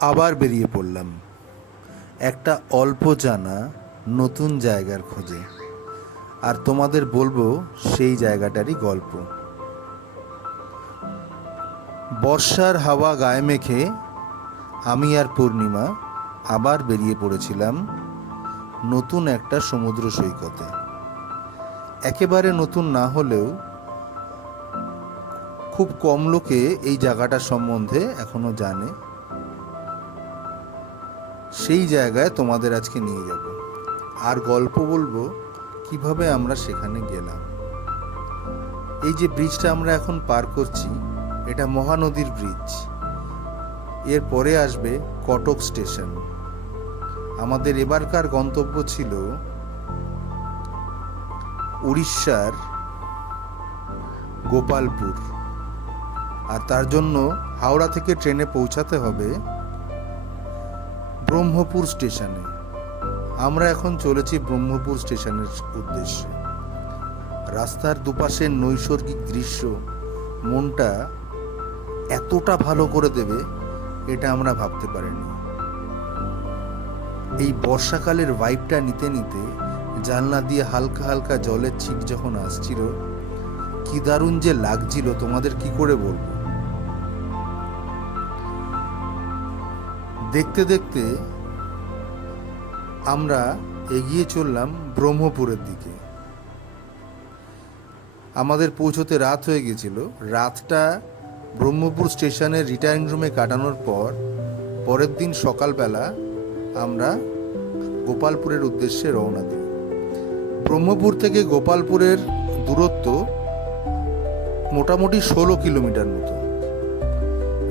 আবার বেরিয়ে পড়লাম একটা অল্প জানা নতুন জায়গার খোঁজে। আর তোমাদের বলবো সেই জায়গাটারই গল্প। বর্ষার হাওয়া গায়ে মেখে আমি আর পূর্ণিমা আবার বেরিয়ে পড়েছিলাম নতুন একটা সমুদ্র সৈকতে। একেবারে নতুন না হলেও খুব কম লোকে এই জায়গাটার সম্বন্ধে এখনো জানে। সেই জায়গায় তোমাদের আজকে নিয়ে যাব আর গল্প বলবো কিভাবে আমরা সেখানে গেলাম। এই যে ব্রিজটা আমরা এখন পার করছি, এটা মহানদীর ব্রিজ। এর পরে আসবে কটক স্টেশন। আমাদের এবারকার গন্তব্য ছিল উড়িষ্যার গোপালপুর, আর তার জন্য হাওড়া থেকে ট্রেনে পৌঁছাতে হবে ব্রহ্মপুর স্টেশনে। আমরা এখন চলেছি ব্রহ্মপুর স্টেশনের উদ্দেশ্যে। রাস্তার দুপাশের নৈসর্গিক দৃশ্য মনটা এতটা ভালো করে দেবে এটা আমরা ভাবতে পারিনি। এই বর্ষাকালের ভাইবটা নিতে নিতে জানলা দিয়ে হালকা হালকা জলের ছিট যখন আসছিল, কি দারুণ যে লাগছিল তোমাদের কি করে বলবো। দেখতে দেখতে আমরা এগিয়ে চললাম ব্রহ্মপুরের দিকে। আমাদের পৌঁছতে রাত হয়ে গেছিল। রাতটা ব্রহ্মপুর স্টেশনের রিটায়ারিং রুমে কাটানোর পর পরের দিন সকালবেলা আমরা গোপালপুরের উদ্দেশ্যে রওনা দিই। ব্রহ্মপুর থেকে গোপালপুরের দূরত্ব মোটামুটি 16 কিলোমিটার মতো।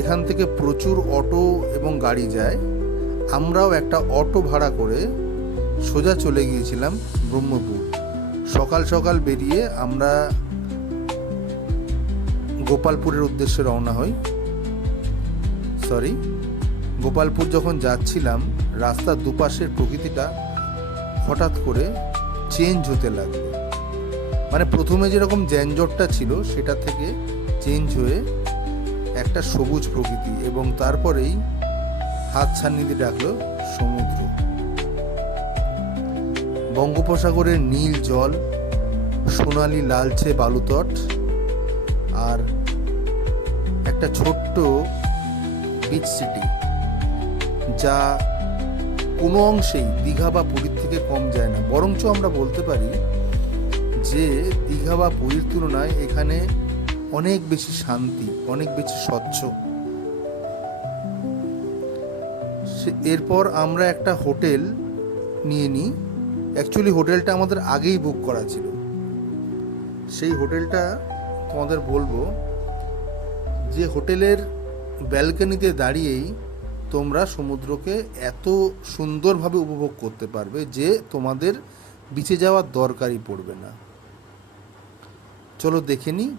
এখান থেকে প্রচুর অটো এবং গাড়ি যায়। আমরাও একটা অটো ভাড়া করে সোজা চলে গিয়েছিলাম ব্রহ্মপুর। সকাল সকাল বেরিয়ে আমরা গোপালপুরের উদ্দেশ্যে রওনা হই। গোপালপুর যখন যাচ্ছিলাম, রাস্তার দুপাশের প্রকৃতিটা হঠাৎ করে চেঞ্জ হতে লাগলো। মানে প্রথমে যেরকম যানজটটা ছিল সেটা থেকে চেঞ্জ হয়ে একটা সবুজ প্রকৃতি, এবং তারপরেই হাত ছানিয়ে দিয়ে ডাকলো সমুদ্র। বঙ্গোপসাগরের নীল জল, সোনালি লালচে বালুতট, আর একটা ছোট্ট বিচ সিটি যা কোনো অংশেই দীঘা বা পুরীর থেকে কম যায় না। বরঞ্চ আমরা বলতে পারি যে দীঘা বা পুরীর তুলনায় এখানে অনেক বেশি শান্তি, অনেক বেশি স্বচ্ছ। এরপর আমরা একটা হোটেল নিয়ে নিই। অ্যাকচুয়ালি হোটেলটা আমাদের আগেই বুক করা ছিল। সেই হোটেলটা তোমাদের বলবো যে হোটেলের ব্যালকনিতে দাঁড়িয়েই তোমরা সমুদ্রকে এত সুন্দরভাবে উপভোগ করতে পারবে যে তোমাদের বিচে যাওয়ার দরকারই পড়বে না। চলো দেখে নিই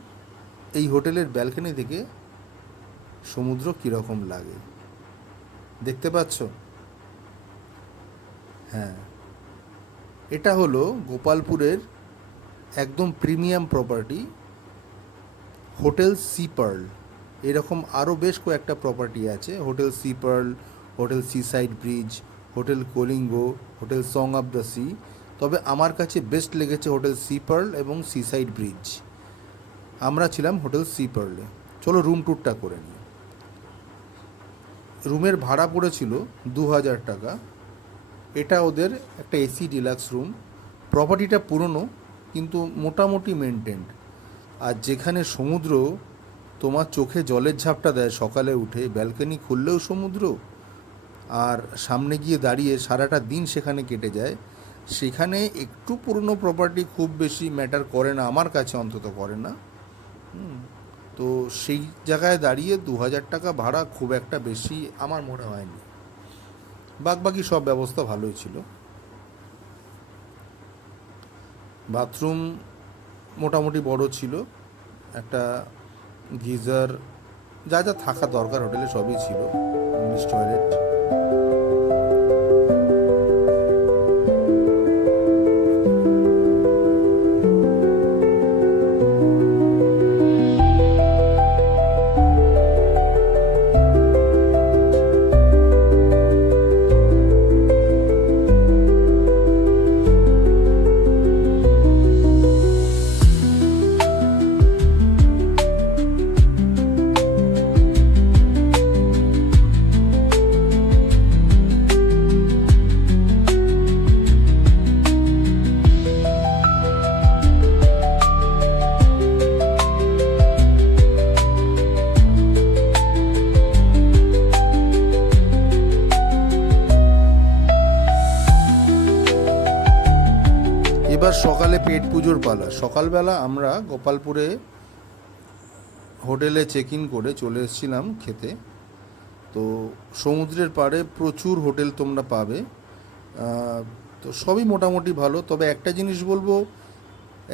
এই হোটেলের ব্যালকনি থেকে সমুদ্র কীরকম লাগে। দেখতে পাচ্ছ? হ্যাঁ, এটা হলো গোপালপুরের একদম premium property hotel sea pearl. এরকম আরও বেশ কয়েকটা প্রপার্টি আছে, hotel sea pearl, hotel seaside bridge, hotel Kalinga, hotel song of the sea. তবে আমার কাছে বেস্ট লেগেছে হোটেল সি পার্ল এবং সি সাইড ব্রিজ। আমরা ছিলাম হোটেল সি পার্লে। চলো রুম ট্যুরটা করে নিই। রুমের ভাড়া পড়েছিল 2000 টাকা। এটা ওদের একটা এসি ডিলাক্স রুম। প্রপার্টিটা পুরনো কিন্তু মোটামুটি মেনটেন্ড। আর যেখানে সমুদ্র তোমার চোখে জলের ঝাপটা দেয় সকালে উঠে, ব্যালকনি খুললেও সমুদ্র, আর সামনে গিয়ে দাঁড়িয়ে সারাটা দিন সেখানে কেটে যায়, সেখানে একটু পুরনো প্রপার্টি খুব বেশি ম্যাটার করে না, আমার কাছে অন্তত করে না। তো সেই জায়গায় দাঁড়িয়ে 2000 টাকা ভাড়া খুব একটা বেশি আমার মনে হয়নি। বাকি সব ব্যবস্থা ভালোই ছিল। বাথরুম মোটামুটি বড় ছিল, একটা গিজার, যা যা থাকা দরকার হোটেলে সবই ছিল, ইংলিশ টয়লেট। পেট পুজোর পালা। সকালবেলা আমরা গোপালপুরে হোটেলে চেক ইন করে চলে এসেছিলাম খেতে। তো সমুদ্রের পাড়ে প্রচুর হোটেল তোমরা পাবে, তো সবই মোটামুটি ভালো। তবে একটা জিনিস বলবো,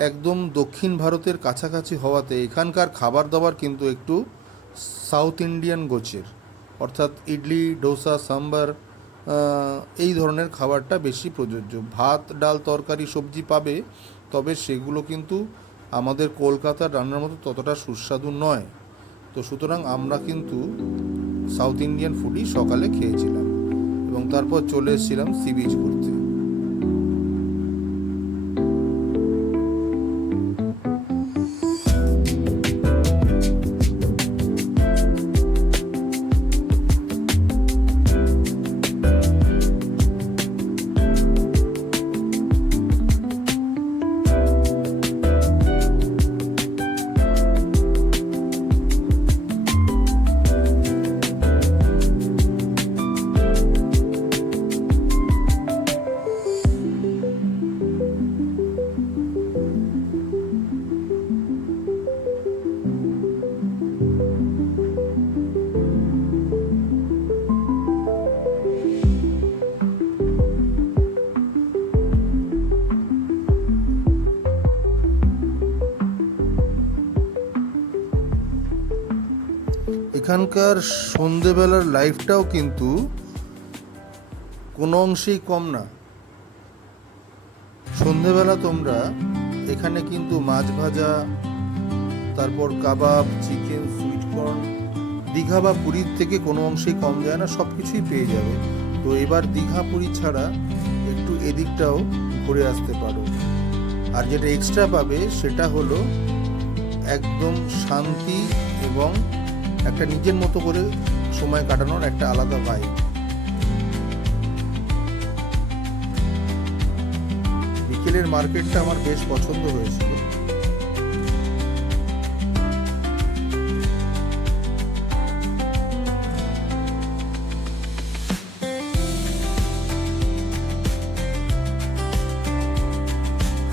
একদম দক্ষিণ ভারতের কাছাকাছি হওয়াতে এখানকার খাবার দাবার কিন্তু একটু সাউথ ইন্ডিয়ান গোছের, অর্থাৎ ইডলি, ডোসা, সাম্বার এই ধরনের খাবারটা বেশি প্রযোজ্য। ভাত, ডাল, তরকারি, সবজি পাবে, তবে সেগুলো কিন্তু আমাদের কলকাতার রান্নার মতো ততটা সুস্বাদু নয়। তো সুতরাং আমরা কিন্তু সাউথ ইন্ডিয়ান ফুডই সকালে খেয়েছিলাম এবং তারপর চলে এসেছিলাম সি বিচ ঘুরতে। এখানকার সন্ধেবেলার লাইফটাও কিন্তু কোনো অংশেই কম না। সন্ধেবেলা তোমরা এখানে কিন্তু মাছ ভাজা, তারপর কাবাব, চিকেন, সুইট কর্ন, দীঘা বা পুরীর থেকে কোনো অংশেই কম যায় না, সব কিছুই পেয়ে যাবে। তো এবার দীঘা পুরী ছাড়া একটু এদিকটাও ঘুরে আসতে পারো। আর যেটা এক্সট্রা পাবে সেটা হলো একদম শান্তি এবং একটা নিজের মতো করে সময় কাটানোর একটা আলাদা ভাইব। বিকেলের মার্কেটটা আমার বেশ পছন্দ হয়েছিল।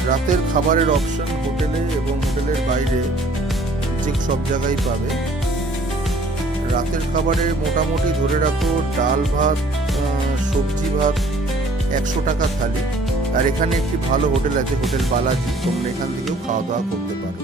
রাতের খাবারের অপশন হোটেলে এবং হোটেলের বাইরে যে সব জায়গায় পাবে। রাতের খাবারে মোটামুটি ধরে রাখো ডাল ভাত, সবজি ভাত 100 টাকা থালি। আর এখানে একটি ভালো হোটেল আছে, হোটেল বালাজি, তোমরা এখান থেকেও খাওয়া দাওয়া করতে পারো।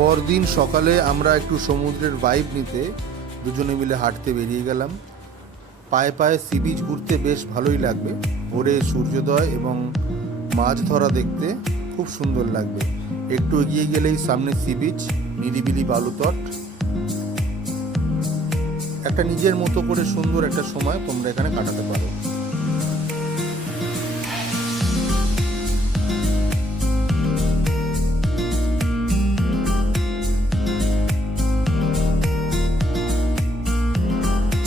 পরদিন সকালে আমরা একটু সমুদ্রের ভাইব নিতে দুজনে মিলে হাঁটতে বেরিয়ে গেলাম। পায়ে পায়ে সি বিচ ঘুরতে বেশ ভালোই লাগবে। ভোরে সূর্যোদয় এবং মাছ ধরা দেখতে খুব সুন্দর লাগবে। একটু এগিয়ে গেলেই সামনে সি বিচ, নিরিবিলি বালুতট। একটা নিজের মতো করে সুন্দর একটা সময় তোমরা এখানে কাটাতে পারো।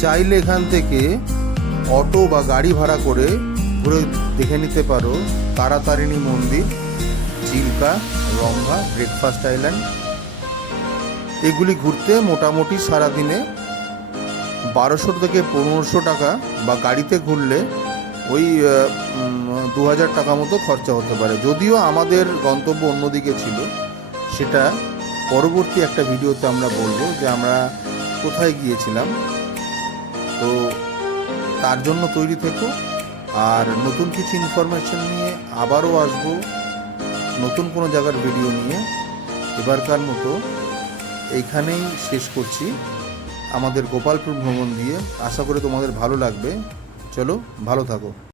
চাইলে এখান থেকে অটো বা গাড়ি ভাড়া করে ঘুরে দেখে নিতে পারো তারাতারিণী মন্দির, চিল্কা, রঙ্গা, ব্রেকফাস্ট আইল্যান্ড। এগুলি ঘুরতে মোটামুটি সারাদিনে 1200 থেকে 1500 টাকা, বা গাড়িতে ঘুরলে ওই 2000 টাকা মতো খরচা হতে পারে। যদিও আমাদের গন্তব্য অন্যদিকে ছিল, সেটা পরবর্তী একটা ভিডিওতে আমরা বলবো যে আমরা কোথায় গিয়েছিলাম। তো তার জন্য তৈরি থেকো। আর নতুন কিছু ইনফরমেশন নিয়ে আবারও আসবো, নতুন কোনো জায়গার ভিডিও নিয়ে। এবারকার মতো এইখানেই শেষ করছি আমাদের গোপালপুর ভ্রমণ দিয়ে। আশা করি তোমাদের ভালো লাগবে। চলো, ভালো থাকো।